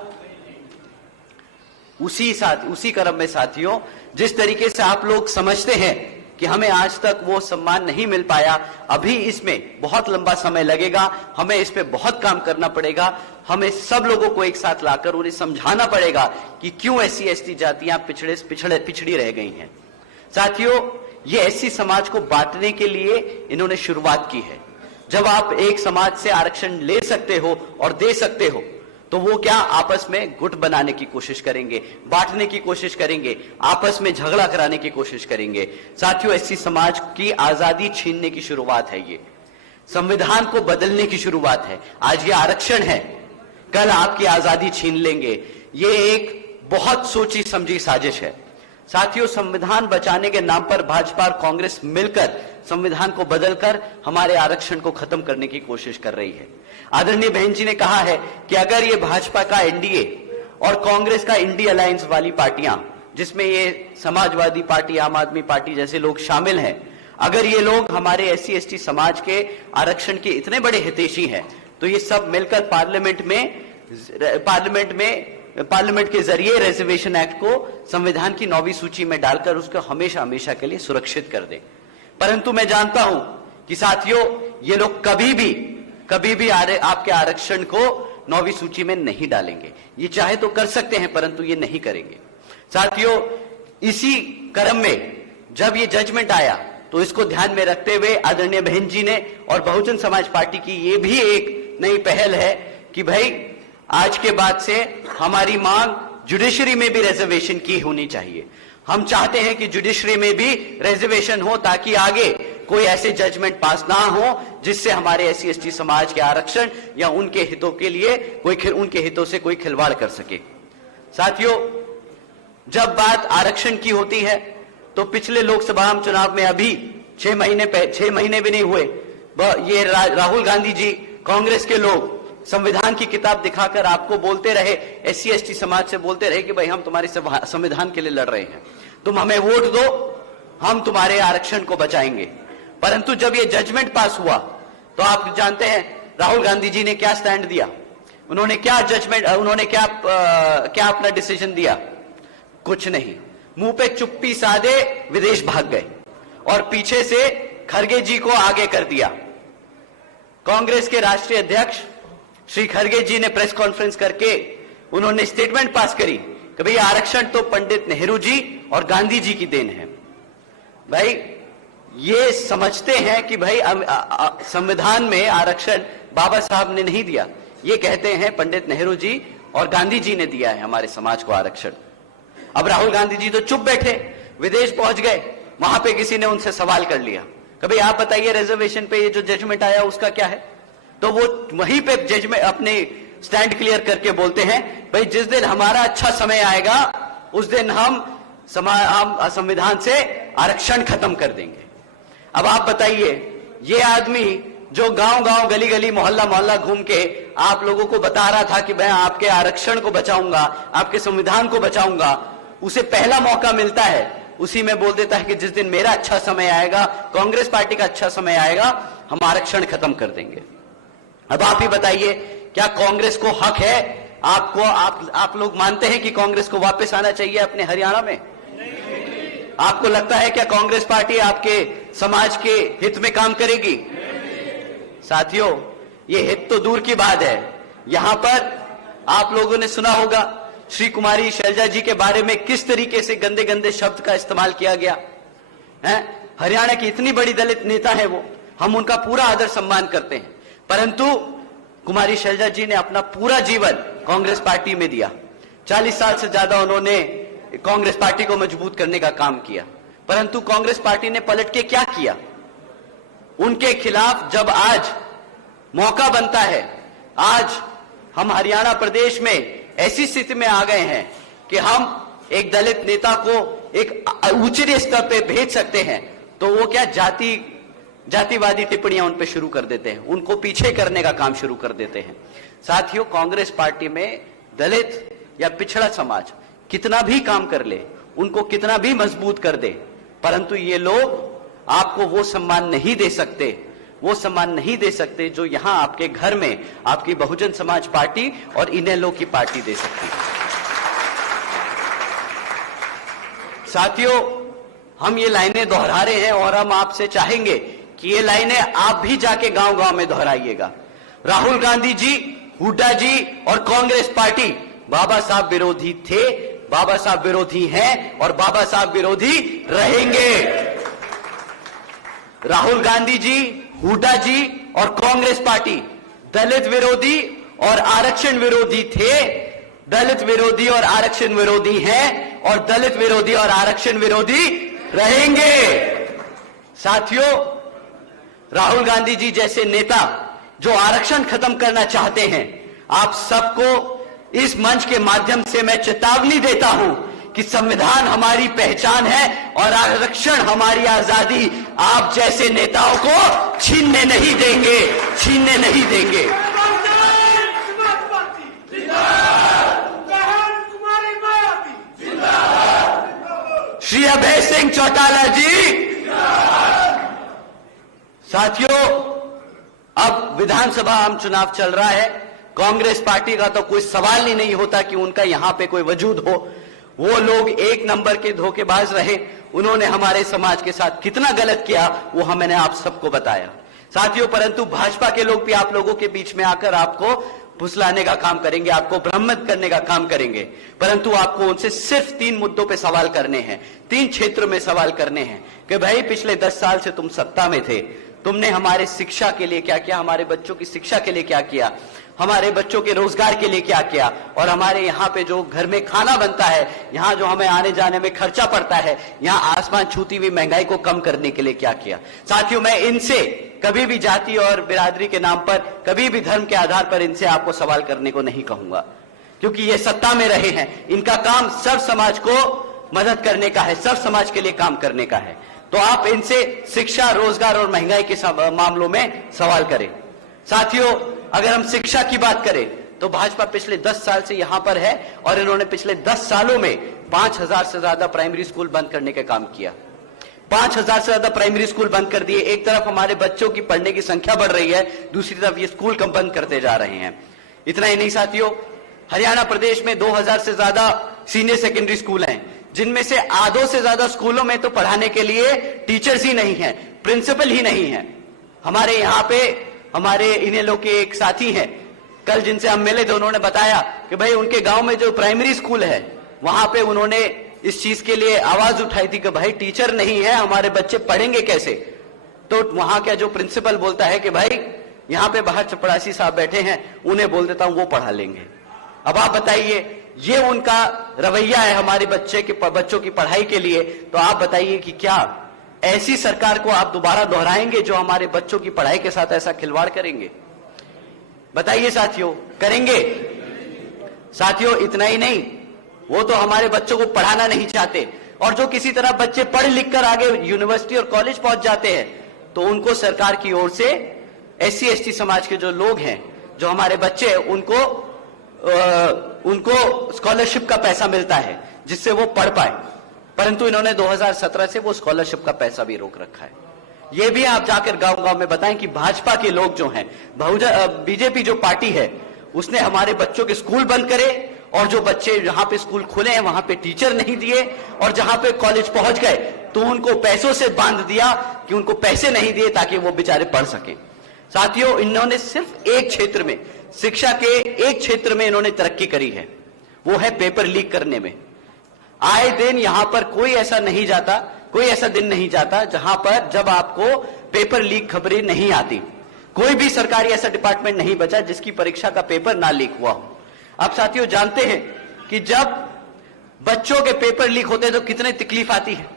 उसी क्रम में साथियों, जिस तरीके से आप लोग समझते हैं कि हमें आज तक वो सम्मान नहीं मिल पाया, अभी इसमें बहुत लंबा समय लगेगा, हमें इस पे बहुत काम करना पड़ेगा। हमें सब लोगों को एक साथ लाकर उन्हें समझाना पड़ेगा कि क्यों एससी एसटी जातियां पिछड़ी रह गई हैं। साथियों, ये एससी समाज को बांटने के लिए इन्होंने शुरुआत की है। जब आप एक समाज से आरक्षण ले सकते हो और दे सकते हो, तो वो क्या आपस में गुट बनाने की कोशिश करेंगे, बांटने की कोशिश करेंगे, आपस में झगड़ा कराने की कोशिश करेंगे। साथियों, एससी समाज की आजादी छीनने की शुरुआत है, ये संविधान को बदलने की शुरुआत है। आज ये आरक्षण है, कल आपकी आजादी छीन लेंगे। ये एक बहुत सोची समझी साजिश है। साथियों, संविधान बचाने के नाम पर भाजपा और कांग्रेस मिलकर संविधान को बदलकर हमारे आरक्षण को खत्म करने की कोशिश कर रही है। आदरणीय बहन जी ने कहा है कि अगर ये भाजपा का एनडीए और कांग्रेस का इंडी अलायंस वाली पार्टियां, जिसमें ये समाजवादी पार्टी, आम आदमी पार्टी जैसे लोग शामिल हैं, अगर ये लोग हमारे एससी एसटी समाज के आरक्षण के इतने बड़े हितैषी हैं, तो ये सब मिलकर पार्लियामेंट के जरिए रिजर्वेशन एक्ट को संविधान की 9वीं सूची में डालकर उसको हमेशा हमेशा के लिए सुरक्षित कर दें। परंतु मैं जानता हूं कि साथियों, ये लोग कभी भी आपके आरक्षण को 9वीं सूची में नहीं डालेंगे। ये चाहे तो कर सकते हैं, परंतु ये नहीं करेंगे। साथियों, इसी क्रम में जब ये जजमेंट आया, तो इसको ध्यान में रखते हुए आदरणीय बहन जी ने और बहुजन समाज पार्टी की ये भी एक नई पहल है कि भाई आज के बाद से हमारी मांग जुडिशरी में भी रिजर्वेशन की होनी चाहिए। हम चाहते हैं कि जुडिशरी में भी रिजर्वेशन हो, ताकि आगे कोई ऐसे जजमेंट पास ना हो जिससे हमारे एससी एसटी समाज के आरक्षण या उनके हितों के लिए उनके हितों से कोई खिलवाड़ कर सके। साथियों, जब बात आरक्षण की होती है, तो पिछले लोकसभा चुनाव में अभी 6 महीने भी नहीं हुए, ये राहुल गांधी जी, कांग्रेस के लोग संविधान की किताब दिखाकर आपको बोलते रहे, एससी एसटी समाज से बोलते रहे कि भाई हम तुम्हारे संविधान के लिए लड़ रहे हैं, तुम हमें वोट दो, हम तुम्हारे आरक्षण को बचाएंगे। परंतु जब ये जजमेंट पास हुआ, तो आप जानते हैं राहुल गांधी जी ने क्या स्टैंड दिया, उन्होंने क्या अपना डिसीजन दिया? कुछ नहीं, मुंह पे चुप्पी साधे विदेश भाग गए और पीछे से खरगे जी को आगे कर दिया। कांग्रेस के राष्ट्रीय अध्यक्ष श्री खरगे जी ने प्रेस कॉन्फ्रेंस करके उन्होंने स्टेटमेंट पास करी कि भाई आरक्षण तो पंडित नेहरू जी और गांधी जी की देन है। भाई ये समझते हैं कि भाई संविधान में आरक्षण बाबा साहब ने नहीं दिया, ये कहते हैं पंडित नेहरू जी और गांधी जी ने दिया है हमारे समाज को आरक्षण। अब राहुल गांधी जी तो चुप बैठे, विदेश पहुंच गए, वहां पे किसी ने उनसे सवाल कर लिया कि भाई आप बताइए रिजर्वेशन पे ये जो जजमेंट आया उसका क्या है? तो वो वहीं पे जजमेंट अपने स्टैंड क्लियर करके बोलते हैं, भाई जिस दिन हमारा अच्छा समय आएगा उस दिन हम संविधान से आरक्षण खत्म कर देंगे। अब आप बताइए, ये आदमी जो गांव-गांव, गली-गली, मोहल्ला-मोहल्ला घूम के आप लोगों को बता रहा था कि मैं आपके आरक्षण को बचाऊंगा, आपके संविधान को बचाऊंगा, उसे पहला मौका मिलता है, उसी में बोल देता है कि जिस दिन मेरा अच्छा समय आएगा, कांग्रेस पार्टी का अच्छा समय आएगा, हम आरक्षण खत्म कर देंगे। अब आप ही बताइए, क्या कांग्रेस को हक है? आप लोग मानते हैं कि कांग्रेस को वापस आना चाहिए अपने हरियाणा में? आपको लगता है क्या कांग्रेस पार्टी आपके समाज के हित में काम करेगी? साथियों, ये हित तो दूर की बात है। यहां पर आप लोगों ने सुना होगा श्री कुमारी शैलजा जी के बारे में किस तरीके से गंदे गंदे शब्द का इस्तेमाल किया गया है। हरियाणा की इतनी बड़ी दलित नेता है वो, हम उनका पूरा आदर सम्मान करते हैं, परंतु कुमारी शैलजा जी ने अपना पूरा जीवन कांग्रेस पार्टी में दिया। 40 साल से ज्यादा उन्होंने कांग्रेस पार्टी को मजबूत करने का काम किया, परंतु कांग्रेस पार्टी ने पलट के क्या किया? उनके खिलाफ जब आज मौका बनता है, आज हम हरियाणा प्रदेश में ऐसी स्थिति में आ गए हैं कि हम एक दलित नेता को एक उच्च स्तर पे भेज सकते हैं, तो वो क्या जातिवादी टिप्पणियां उन पे शुरू कर देते हैं, उनको पीछे करने का काम शुरू कर देते हैं। साथियों, कांग्रेस पार्टी में दलित या पिछड़ा समाज कितना भी काम कर ले, उनको कितना भी मजबूत कर दे, परंतु ये लोग आपको वो सम्मान नहीं दे सकते, वो सम्मान नहीं दे सकते जो यहां आपके घर में आपकी बहुजन समाज पार्टी और इनेलो की पार्टी दे सकती है। साथियों, हम ये लाइनें दोहरा रहे हैं और हम आपसे चाहेंगे कि ये लाइनें आप भी जाके गांव-गांव में दोहराइएगा। राहुल गांधी जी, हुड्डा जी और कांग्रेस पार्टी बाबा साहब विरोधी थे, बाबा साहब विरोधी हैं और बाबा साहब विरोधी रहेंगे। राहुल गांधी जी, हुड्डा जी और कांग्रेस पार्टी दलित विरोधी और आरक्षण विरोधी थे, दलित विरोधी और आरक्षण विरोधी हैं और दलित विरोधी और आरक्षण विरोधी रहेंगे। साथियों, राहुल गांधी जी जैसे नेता जो आरक्षण खत्म करना चाहते हैं, आप सबको इस मंच के माध्यम से मैं चेतावनी देता हूं कि संविधान हमारी पहचान है और आरक्षण हमारी आजादी आप जैसे नेताओं को छीनने नहीं देंगे, छीनने नहीं देंगे। श्री अभय सिंह चौटाला जी। साथियों, अब विधानसभा आम चुनाव चल रहा है। कांग्रेस पार्टी का तो कोई सवाल ही नहीं होता कि उनका यहां पे कोई वजूद हो। वो लोग एक नंबर के धोखेबाज रहे। उन्होंने हमारे समाज के साथ कितना गलत किया वो मैंने आप सबको बताया। साथियों, परंतु भाजपा के लोग भी आप लोगों के बीच में आकर आपको फुसलाने का काम करेंगे, आपको भ्रमित करने का काम करेंगे, परंतु आपको उनसे सिर्फ 3 मुद्दों पे सवाल करने हैं, 3 क्षेत्रों में सवाल करने हैं कि भाई पिछले 10 साल से तुम सत्ता में थे, तुमने हमारे शिक्षा के लिए क्या किया, हमारे बच्चों की शिक्षा के लिए क्या किया, हमारे बच्चों के रोजगार के लिए क्या किया, और हमारे यहाँ पे जो घर में खाना बनता है, यहाँ जो हमें आने जाने में खर्चा पड़ता है, यहाँ आसमान छूती हुई महंगाई को कम करने के लिए क्या किया। साथियों, मैं इनसे कभी भी जाति और बिरादरी के नाम पर, कभी भी धर्म के आधार पर इनसे आपको सवाल करने को नहीं कहूंगा, क्योंकि ये सत्ता में रहे हैं। इनका काम सब समाज को मदद करने का है, सब समाज के लिए काम करने का है। तो आप इनसे शिक्षा, रोजगार और महंगाई के मामलों में सवाल करें। साथियों, अगर हम शिक्षा की बात करें तो भाजपा पिछले 10 साल से यहां पर है और इन्होंने पिछले 10 सालों में 5000 से ज्यादा प्राइमरी स्कूल बंद करने का काम किया। 5000 से ज्यादा प्राइमरी स्कूल बंद कर दिए। एक तरफ हमारे बच्चों की पढ़ने की संख्या बढ़ रही है, दूसरी तरफ ये स्कूल कम बंद करते जा रहे हैं। इतना ही नहीं साथियों, हरियाणा प्रदेश में 2000 से ज्यादा सीनियर सेकेंडरी स्कूल हैं, जिनमें से आधों से ज्यादा स्कूलों में तो पढ़ाने के लिए टीचर्स ही नहीं है, प्रिंसिपल ही नहीं है। हमारे यहाँ पे हमारे इनेलो के एक साथी हैं, कल जिनसे हम मिले थे, उन्होंने बताया कि भाई उनके गांव में जो प्राइमरी स्कूल है वहां पे उन्होंने इस चीज के लिए आवाज उठाई थी कि भाई टीचर नहीं है, हमारे बच्चे पढ़ेंगे कैसे। तो वहां का जो प्रिंसिपल बोलता है कि भाई यहाँ पे बाहर चपरासी साहब बैठे हैं, उन्हें बोल देता हूं, वो पढ़ा लेंगे। अब आप बताइए, ये उनका रवैया है हमारे बच्चों की पढ़ाई के लिए। तो आप बताइए कि क्या ऐसी सरकार को आप दोबारा दोहराएंगे जो हमारे बच्चों की पढ़ाई के साथ ऐसा खिलवाड़ करेंगे? बताइए साथियों, करेंगे? साथियों, इतना ही नहीं, वो तो हमारे बच्चों को पढ़ाना नहीं चाहते, और जो किसी तरह बच्चे पढ़ लिख कर आगे यूनिवर्सिटी और कॉलेज पहुंच जाते हैं तो उनको सरकार की ओर से SC ST समाज के जो लोग हैं, जो हमारे बच्चे हैं, उनको स्कॉलरशिप का पैसा मिलता है जिससे वो पढ़ पाए। परंतु इन्होंने 2017 से वो स्कॉलरशिप का पैसा भी रोक रखा है। ये भी आप जाकर गांव-गांव में बताएं कि भाजपा के लोग जो हैं, बीजेपी जो पार्टी है, उसने हमारे बच्चों के स्कूल बंद करे, और जो बच्चे जहां पे स्कूल खुले हैं वहां पे टीचर नहीं दिए, और जहां पे कॉलेज पहुंच गए तो उनको पैसों से बांध दिया कि उनको पैसे नहीं दिए ताकि वो बेचारे पढ़ सके। साथियों, इन्होंने सिर्फ एक क्षेत्र में, शिक्षा के एक क्षेत्र में इन्होंने तरक्की करी है, वो है पेपर लीक करने में। आए दिन यहां पर कोई ऐसा नहीं जाता, कोई ऐसा दिन नहीं जाता जहां पर जब आपको पेपर लीक खबरें नहीं आती। कोई भी सरकारी ऐसा डिपार्टमेंट नहीं बचा जिसकी परीक्षा का पेपर ना लीक हुआ हो। आप साथियों जानते हैं कि जब बच्चों के पेपर लीक होते हैं तो कितनी तकलीफ आती है।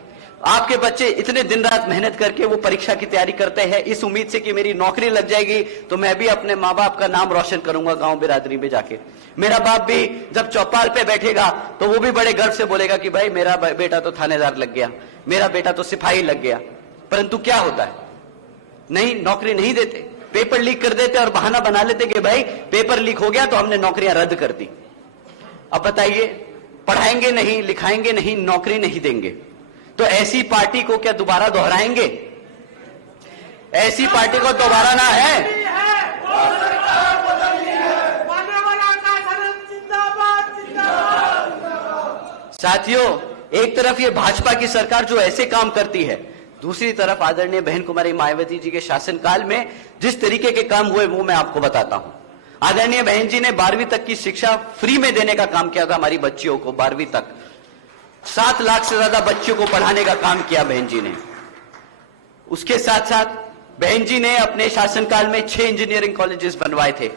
आपके बच्चे इतने दिन रात मेहनत करके वो परीक्षा की तैयारी करते हैं इस उम्मीद से कि मेरी नौकरी लग जाएगी तो मैं भी अपने माँ बाप का नाम रोशन करूंगा गांव बिरादरी में जाके। मेरा बाप भी जब चौपाल पे बैठेगा तो वो भी बड़े गर्व से बोलेगा कि भाई मेरा बेटा तो थानेदार लग गया, मेरा बेटा तो सिपाही लग गया। परंतु क्या होता है, नहीं, नौकरी नहीं देते, पेपर लीक कर देते और बहाना बना लेते कि भाई पेपर लीक हो गया तो हमने नौकरियां रद्द कर दी। अब बताइए, पढ़ाएंगे नहीं, लिखाएंगे नहीं, नौकरी नहीं देंगे। तो ऐसी पार्टी को क्या दोबारा दोहराएंगे? ऐसी पार्टी को दोबारा ना है। साथियों, एक तरफ ये भाजपा की सरकार जो ऐसे काम करती है, दूसरी तरफ आदरणीय बहन कुमारी मायावती जी के शासनकाल में जिस तरीके के काम हुए वो मैं आपको बताता हूं। आदरणीय बहन जी ने 12वीं तक की शिक्षा फ्री में देने का काम किया था। हमारी बच्चियों को 12वीं तक 7 लाख से ज्यादा बच्चियों को पढ़ाने का काम किया बहन जी ने। उसके साथ साथ बहन जी ने अपने शासनकाल में 6 इंजीनियरिंग कॉलेजेस बनवाए थे,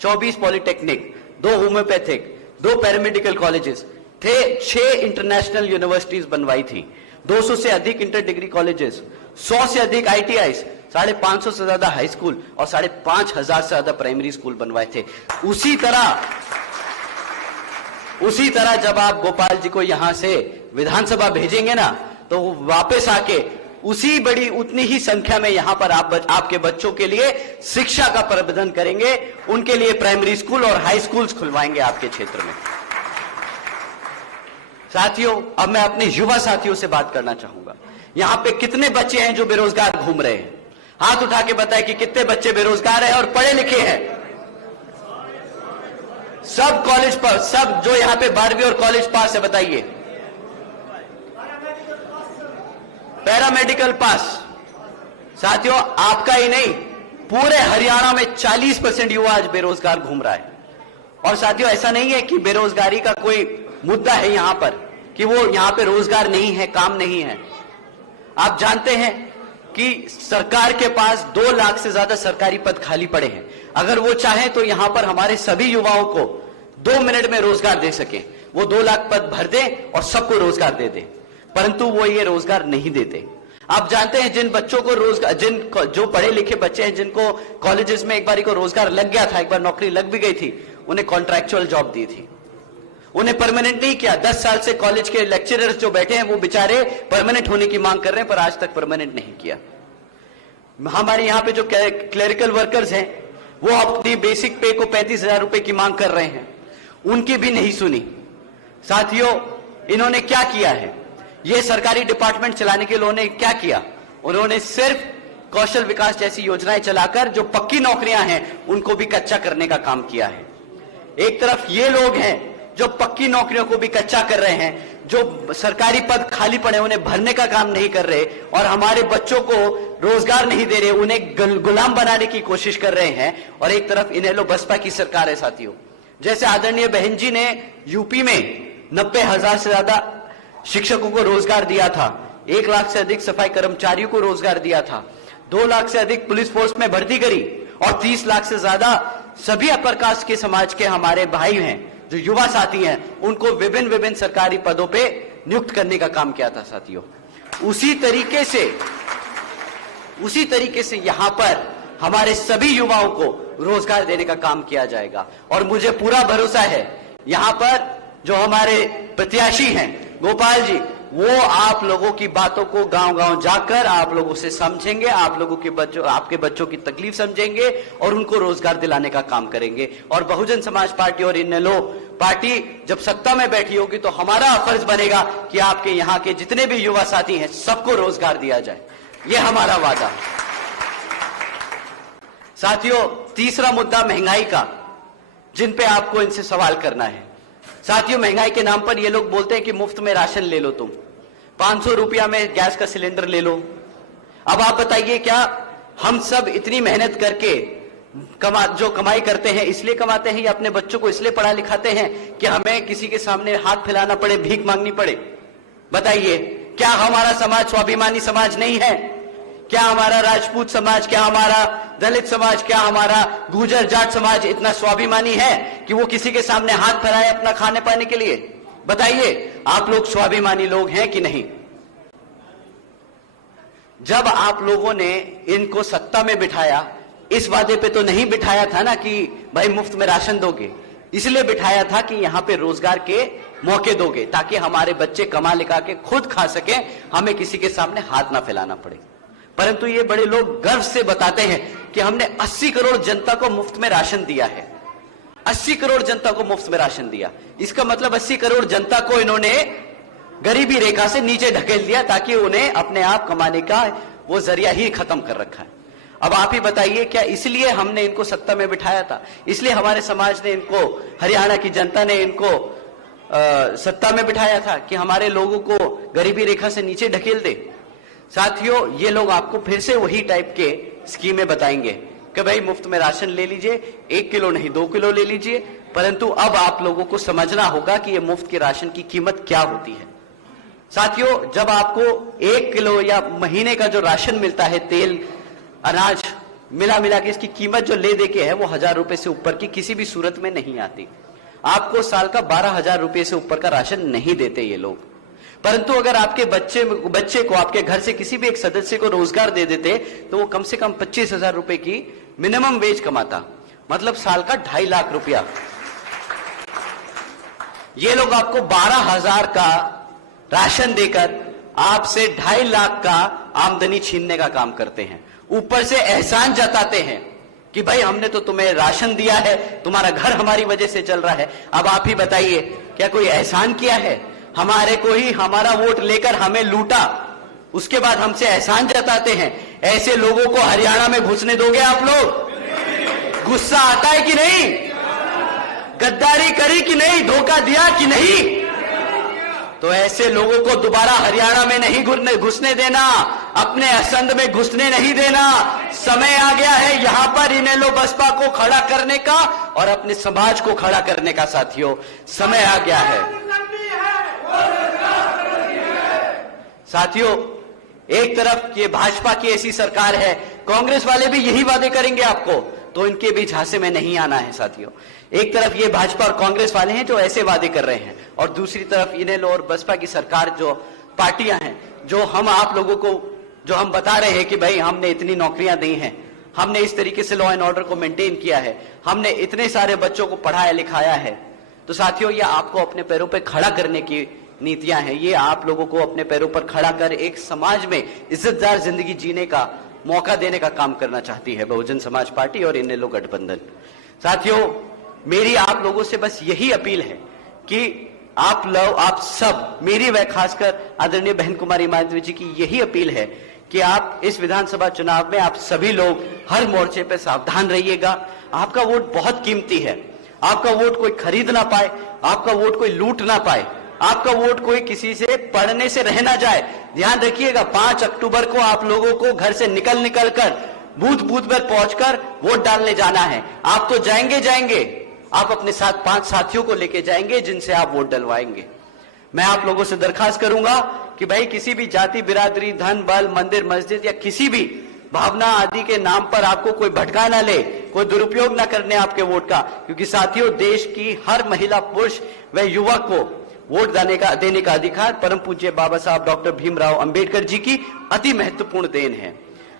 24 पॉलिटेक्निक, 2 होम्योपैथिक, 2 पैरामेडिकल कॉलेजेस थे, 6 इंटरनेशनल यूनिवर्सिटीज बनवाई थी, 200 से अधिक इंटर डिग्री कॉलेजेस, 100 से अधिक ITIs, 550 से ज्यादा हाई स्कूल और 5,500 से ज्यादा प्राइमरी स्कूल बनवाए थे। उसी तरह जब आप गोपाल जी को यहां से विधानसभा भेजेंगे ना, तो वो वापस आके उतनी ही संख्या में यहां पर आपके बच्चों के लिए शिक्षा का प्रबंधन करेंगे, उनके लिए प्राइमरी स्कूल और हाई स्कूल्स खुलवाएंगे आपके क्षेत्र में। साथियों, अब मैं अपने युवा साथियों से बात करना चाहूंगा। यहां पे कितने बच्चे हैं जो बेरोजगार घूम रहे हैं? हाथ उठा के बताएं कि कितने बच्चे बेरोजगार हैं और पढ़े लिखे हैं। सब कॉलेज पर, सब जो यहां पे 12वीं और कॉलेज पास है, बताइए। पैरामेडिकल पास। साथियों, आपका ही नहीं, पूरे हरियाणा में 40% युवा आज बेरोजगार घूम रहा है। और साथियों, ऐसा नहीं है कि बेरोजगारी का कोई मुद्दा है यहां पर, कि वो यहां पे रोजगार नहीं है, काम नहीं है। आप जानते हैं कि सरकार के पास 2 लाख से ज्यादा सरकारी पद खाली पड़े हैं। अगर वो चाहे तो यहां पर हमारे सभी युवाओं को 2 मिनट में रोजगार दे सके, वो 2 लाख पद भर दे और सबको रोजगार दे दे, परंतु वो ये रोजगार नहीं देते। आप जानते हैं, जिन बच्चों को रोजगार, जो पढ़े लिखे बच्चे हैं, जिनको कॉलेजेस में एक बार को रोजगार लग गया था, एक बार नौकरी लग भी गई थी, उन्हें कॉन्ट्रैक्चुअल जॉब दी थी, उन्हें परमानेंट नहीं किया। 10 साल से कॉलेज के लेक्चरर्स जो बैठे हैं वो बेचारे परमानेंट होने की मांग कर रहे हैं, पर आज तक परमानेंट नहीं किया। हमारे यहां पे जो क्लेरिकल वर्कर्स हैं, वो अपनी बेसिक पे को 35,000 रुपए की मांग कर रहे हैं, उनकी भी नहीं सुनी। साथियों, इन्होंने क्या किया है? ये सरकारी डिपार्टमेंट चलाने के लिए उन्होंने क्या किया? उन्होंने सिर्फ कौशल विकास जैसी योजनाएं चलाकर जो पक्की नौकरियां हैं उनको भी कच्चा करने का काम किया है। एक तरफ ये लोग हैं जो पक्की नौकरियों को भी कच्चा कर रहे हैं, जो सरकारी पद खाली पड़े उन्हें भरने का काम नहीं कर रहे और हमारे बच्चों को रोजगार नहीं दे रहे, उन्हें गुलाम बनाने की कोशिश कर रहे हैं। और एक तरफ इनेलो बसपा की सरकार है। साथियों, जैसे आदरणीय बहन जी ने यूपी में 90,000 से ज्यादा शिक्षकों को रोजगार दिया था, 1 लाख से अधिक सफाई कर्मचारियों को रोजगार दिया था, 2 लाख से अधिक पुलिस फोर्स में भर्ती करी और 30 लाख से ज्यादा सभी अपर कास्ट के समाज के हमारे भाई हैं, जो युवा साथी हैं, उनको विभिन्न सरकारी पदों पे नियुक्त करने का काम किया था। साथियों, उसी तरीके से यहां पर हमारे सभी युवाओं को रोजगार देने का काम किया जाएगा। और मुझे पूरा भरोसा है, यहां पर जो हमारे प्रत्याशी हैं गोपाल जी, वो आप लोगों की बातों को गांव-गांव जाकर आप लोगों से समझेंगे, आप लोगों के आपके बच्चों की तकलीफ समझेंगे और उनको रोजगार दिलाने का काम करेंगे। और बहुजन समाज पार्टी और इनेलो पार्टी जब सत्ता में बैठी होगी तो हमारा फर्ज बनेगा कि आपके यहां के जितने भी युवा साथी हैं सबको रोजगार दिया जाए, यह हमारा वादा है। साथियों, तीसरा मुद्दा महंगाई का, जिन पे आपको इनसे सवाल करना है। साथियों, महंगाई के नाम पर ये लोग बोलते हैं कि मुफ्त में राशन ले लो, तुम 500 रुपया में गैस का सिलेंडर ले लो। अब आप बताइए, क्या हम सब इतनी मेहनत करके जो कमाई करते हैं इसलिए कमाते हैं, या अपने बच्चों को इसलिए पढ़ा लिखाते हैं कि हमें किसी के सामने हाथ फैलाना पड़े, भीख मांगनी पड़े? बताइए, क्या हमारा समाज स्वाभिमानी समाज नहीं है? क्या हमारा राजपूत समाज, क्या हमारा दलित समाज, क्या हमारा गुर्जर जाट समाज इतना स्वाभिमानी है कि वो किसी के सामने हाथ फैलाए अपना खाने पाने के लिए? बताइए, आप लोग स्वाभिमानी लोग हैं कि नहीं? जब आप लोगों ने इनको सत्ता में बिठाया, इस वादे पे तो नहीं बिठाया था ना कि भाई मुफ्त में राशन दोगे, इसलिए बिठाया था कि यहां पे रोजगार के मौके दोगे ताकि हमारे बच्चे कमा लिखा के खुद खा सके, हमें किसी के सामने हाथ ना फैलाना पड़े। परंतु ये बड़े लोग गर्व से बताते हैं कि हमने 80 करोड़ जनता को मुफ्त में राशन दिया है। 80 करोड़ जनता को मुफ्त में राशन दिया, इसका मतलब 80 करोड़ जनता को इन्होंने गरीबी रेखा से नीचे ढकेल दिया ताकि उन्हें अपने आप कमाने का वो जरिया ही खत्म कर रखा है। अब आप ही बताइए, क्या इसलिए हमने इनको सत्ता में बिठाया था? इसलिए हमारे समाज ने इनको, हरियाणा की जनता ने इनको सत्ता में बिठाया था कि हमारे लोगों को गरीबी रेखा से नीचे ढकेल दे? साथियों, ये लोग आपको फिर से वही टाइप के स्कीमें बताएंगे कि भाई मुफ्त में राशन ले लीजिए, 1 किलो नहीं 2 किलो ले लीजिए। परंतु अब आप लोगों को समझना होगा कि ये मुफ्त के राशन की कीमत क्या होती है। साथियों, जब आपको 1 किलो या महीने का जो राशन मिलता है, तेल अनाज मिला के इसकी कीमत जो ले दे के है वो 1000 रुपए से ऊपर की किसी भी सूरत में नहीं आती। आपको साल का 12,000 रुपए से ऊपर का राशन नहीं देते ये लोग। परंतु अगर आपके बच्चे को आपके घर से किसी भी एक सदस्य को रोजगार दे देते तो वो कम से कम 25,000 रुपए की मिनिमम वेज कमाता, मतलब साल का 2.5 लाख रुपया। ये लोग आपको 12,000 का राशन देकर आपसे 2.5 लाख का आमदनी छीनने का काम करते हैं। ऊपर से एहसान जताते हैं कि भाई हमने तो तुम्हें राशन दिया है, तुम्हारा घर हमारी वजह से चल रहा है। अब आप ही बताइए, क्या कोई एहसान किया है? हमारे को ही हमारा वोट लेकर हमें लूटा, उसके बाद हमसे एहसान जताते हैं। ऐसे लोगों को हरियाणा में घुसने दोगे आप लोग? गुस्सा आता है कि नहीं? गद्दारी करी कि नहीं? धोखा दिया कि नहीं? तो ऐसे लोगों को दोबारा हरियाणा में नहीं घुसने देना, अपने असंध में घुसने नहीं देना। समय आ गया है यहां पर इनेलो बसपा को खड़ा करने का और अपने समाज को खड़ा करने का। साथियों, समय आ गया है। साथियों, एक तरफ ये भाजपा की ऐसी सरकार है, कांग्रेस वाले भी यही वादे करेंगे आपको, तो इनके बीच झांसे में नहीं आना है। साथियों, एक तरफ ये भाजपा और कांग्रेस वाले हैं जो ऐसे वादे कर रहे हैं, और दूसरी तरफ इनेलो और बसपा की सरकार जो पार्टियां हैं, जो हम आप लोगों को जो हम बता रहे हैं कि भाई हमने इतनी नौकरियां दी हैं, हमने इस तरीके से लॉ एंड ऑर्डर को मेंटेन किया है, हमने इतने सारे बच्चों को पढ़ाया लिखाया है। तो साथियों, ये आपको अपने पैरों पर खड़ा करने की नीतियां हैं। ये आप लोगों को अपने पैरों पर खड़ा कर एक समाज में इज्जतदार जिंदगी जीने का मौका देने का काम करना चाहती है बहुजन समाज पार्टी और इनेलो गठबंधन। साथियों, मेरी आप लोगों से बस यही अपील है कि आप सब, मेरी व खासकर आदरणीय बहन कुमारी मायावती जी की यही अपील है कि आप इस विधानसभा चुनाव में आप सभी लोग हर मोर्चे पे सावधान रहिएगा। आपका वोट बहुत कीमती है। आपका वोट कोई खरीद ना पाए, आपका वोट कोई लूट ना पाए, आपका वोट कोई किसी से पढ़ने से रह ना जाए। ध्यान रखिएगा, 5 अक्टूबर को आप लोगों को घर से निकल कर बूथ पर पहुंचकर वोट डालने जाना है। आप तो जाएंगे, आप अपने साथ 5 साथियों को लेके जाएंगे जिनसे आप वोट डलवाएंगे। मैं आप लोगों से दरखास्त करूंगा कि भाई किसी भी जाति, बिरादरी, धन, बल, मंदिर, मस्जिद या किसी भी भावना आदि के नाम पर आपको कोई भटका ना ले, कोई दुरुपयोग ना करने आपके वोट का। क्योंकि साथियों, देश की हर महिला, पुरुष व युवक को वोट देने का अधिकार परम पूज्य बाबा साहब डॉक्टर भीमराव अंबेडकर जी की अति महत्वपूर्ण देन है।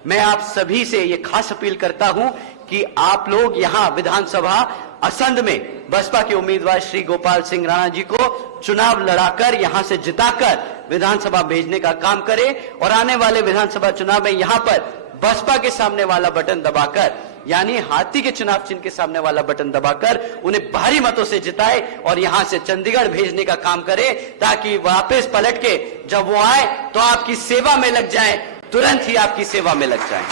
मैं आप सभी से ये खास अपील करता हूं कि आप लोग यहां विधानसभा असंध में बसपा के उम्मीदवार श्री गोपाल सिंह राणा जी को चुनाव लड़ाकर यहां से जिताकर विधानसभा भेजने का काम करें और आने वाले विधानसभा चुनाव में यहां पर बसपा के सामने वाला बटन दबाकर, यानी हाथी के चुनाव चिन्ह के सामने वाला बटन दबाकर उन्हें भारी मतों से जिताए और यहां से चंडीगढ़ भेजने का काम करे, ताकि वापस पलट के जब वो आए तो आपकी सेवा में लग जाए, तुरंत ही आपकी सेवा में लग जाए।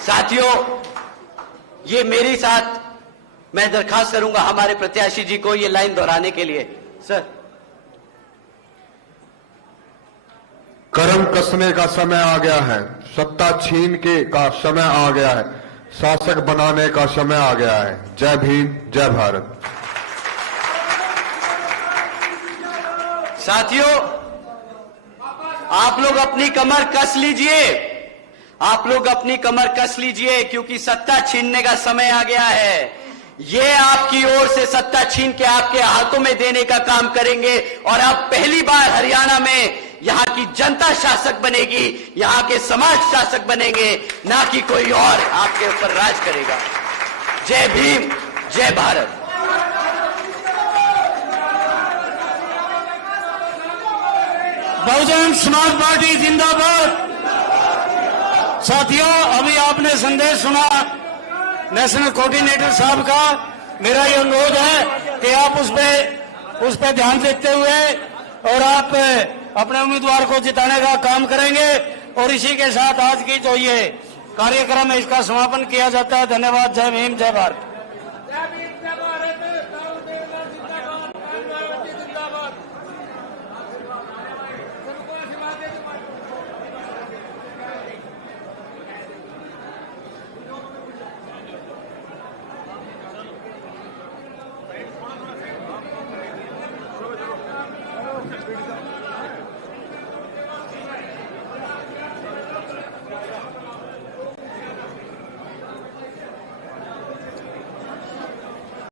साथियों, ये मेरे साथ मैं दरखास्त करूंगा हमारे प्रत्याशी जी को ये लाइन दोहराने के लिए। सर, कर्म कसने का समय आ गया है, सत्ता छीन के का समय आ गया है, शासक बनाने का समय आ गया है। जय भीम, जय भारत। साथियों, आप लोग अपनी कमर कस लीजिए, आप लोग अपनी कमर कस लीजिए, क्योंकि सत्ता छीनने का समय आ गया है। ये आपकी ओर से सत्ता छीन के आपके हाथों में देने का काम करेंगे और अब पहली बार हरियाणा में यहां की जनता शासक बनेगी, यहां के समाज शासक बनेंगे, ना कि कोई और आपके ऊपर राज करेगा। जय भीम, जय भारत। बहुजन समाज पार्टी जिंदाबाद। साथियों, अभी आपने संदेश सुना नेशनल कोऑर्डिनेटर साहब का। मेरा ये अनुरोध है कि आप उस पे उस पर ध्यान देते हुए और आप अपने उम्मीदवार को जिताने का काम करेंगे। और इसी के साथ आज की जो ये कार्यक्रम है इसका समापन किया जाता है। धन्यवाद। जय भीम, जय भारत।